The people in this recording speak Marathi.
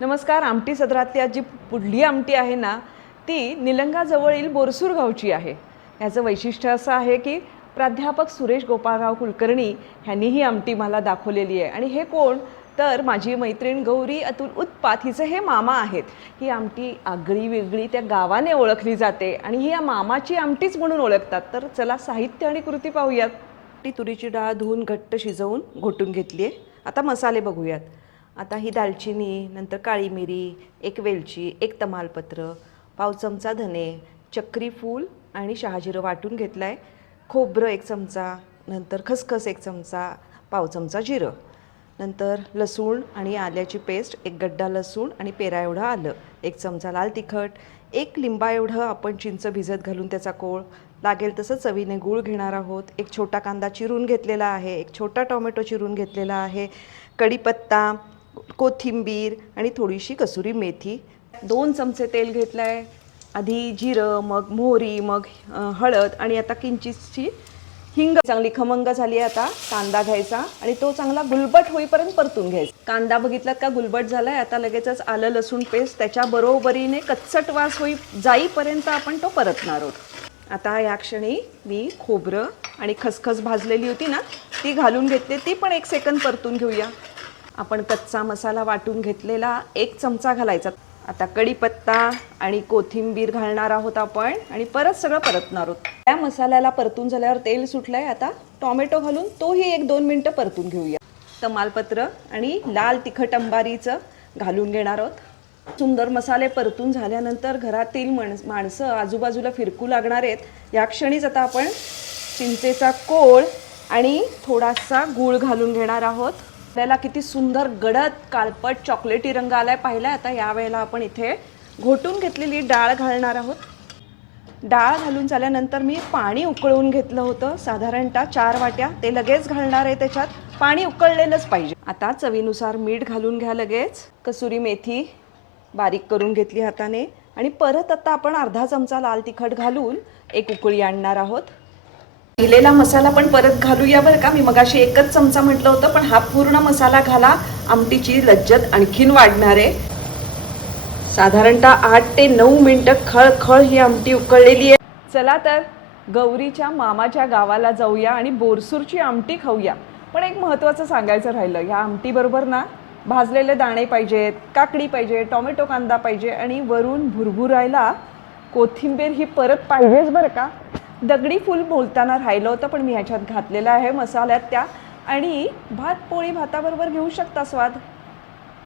नमस्कार. आमटी सदरातली आज जी पुढली आमटी आहे ना, ती निलंगाजवळील बोरसूर गावची आहे. ह्याचं वैशिष्ट्य असं आहे की प्राध्यापक सुरेश गोपाळराव कुलकर्णी ह्यांनी ही आमटी मला दाखवलेली आहे. आणि हे कोण तर माझी मैत्रीण गौरी अतुल उत्पात, हिचे हे मामा आहेत. ही आमटी आगळी वेगळी त्या गावाने ओळखली जाते आणि ही या मामाची आमटीच म्हणून ओळखतात. तर चला साहित्य आणि कृती पाहूयात. ती तुरीची डाळ धुवून घट्ट शिजवून घोटून घेतली आहे. आता मसाले बघूयात. आता ही दालचिनी, नंतर काळी मिरी, एक वेलची, एक तमालपत्र, पाव चमचा धने, चक्री फूल आणि शहाजिरं वाटून घेतलं आहे. खोबरं 1 चमचा, नंतर खसखस 1 चमचा, पाव चमचा जिरं, नंतर लसूण आणि आल्याची पेस्ट, 1 गड्डा लसूण आणि पेरा एवढं आलं, 1 चमचा लाल तिखट, 1 लिंबा एवढं आपण चिंच भिजत घालून त्याचा कोळ, लागेल तसं चवीने गूळ घेणार आहोत. 1 छोटा कांदा चिरून घेतलेला आहे, 1 छोटा टोमॅटो चिरून घेतलेला आहे, कढीपत्ता, कोथिंबीर आणि थोडीशी कसुरी मेथी. 2 चमचे तेल घेतलं आहे. आधी जिरं, मग मोहरी, मग हळद आणि आता किंचितशी हिंग. चांगली खमंग झाली आहे. आता कांदा घ्यायचा आणि तो चांगला गुलबट होईपर्यंत परतून घ्यायचा. कांदा बघितलात का गुलबट झाला आहे. आता लगेचच आलं लसूण पेस्ट त्याच्या बरोबरीने कच्चट वास जाईपर्यंत आपण तो परतणार आहोत. आता या क्षणी मी खोबरं आणि खसखस भाजलेली होती ना, ती घालून घेतली. ती पण 1 सेकंद परतून घेऊया. आपण कच्चा मसाला वाटून घेतलेला 1 चमचा घालायचा. आता कढीपत्ता आणि कोथिंबीर घालणार आहोत आपण आणि परत सगळं परतणार आहोत. त्या मसाल्याला परतून झाल्यावर तेल सुटलंय. आता टोमॅटो घालून तोही 1-2 मिनटं परतून घेऊया. तमालपत्र आणि लाल तिखट अंबारीचं घालून घेणार आहोत. सुंदर मसाले परतून झाल्यानंतर घरातील माणसं आजूबाजूला फिरकू लागणार आहेत. या क्षणीच आता आपण चिंचेचा कोळ आणि थोडासा गूळ घालून घेणार आहोत. आपल्याला किती सुंदर गडद काळपट चॉकलेटी रंग आलाय पाहिला. आता यावेळेला आपण इथे घोटून घेतलेली डाळ घालणार आहोत. डाळ घालून झाल्यानंतर मी पाणी उकळून घेतलं होतं, साधारणतः 4 वाट्या. ते लगेच घालणार आहे. त्याच्यात पाणी उकळलेलंच पाहिजे. आता चवीनुसार मीठ घालून घ्या. लगेच कसुरी मेथी बारीक करून घेतली हाताने आणि परत आता आपण अर्धा चमचा लाल तिखट घालून 1 उकळी आणणार आहोत. राहिलेला मसाला पण परत घालूया बरं का. मी मगाशी 1च चमचा म्हटलं होतं, पण हा पूर्ण मसाला घाला. आमटीची लज्जत आणखीन वाढणार आहे. साधारणतः 8 ते 9 मिनिटं खळखळ ही आमटी उकळलेली आहे. चला तर गौरीच्या मामाच्या गावाला जाऊया आणि बोरसूरची आमटी खाऊया. पण एक महत्त्वाचं सांगायचं राहिलं. ह्या आमटीबरोबर ना भाजलेले दाणे पाहिजेत, काकडी पाहिजे, टोमॅटो कांदा पाहिजे आणि वरून भुरभुरायला कोथिंबीर ही परत पाहिजेच बरं का. दगडी फूल बोलताना राहिलं होतं, पण मी ह्याच्यात घातलेलं आहे मसाल्यात त्या. आणि भात पोळी भाताबरोबर घेऊ शकता स्वाद.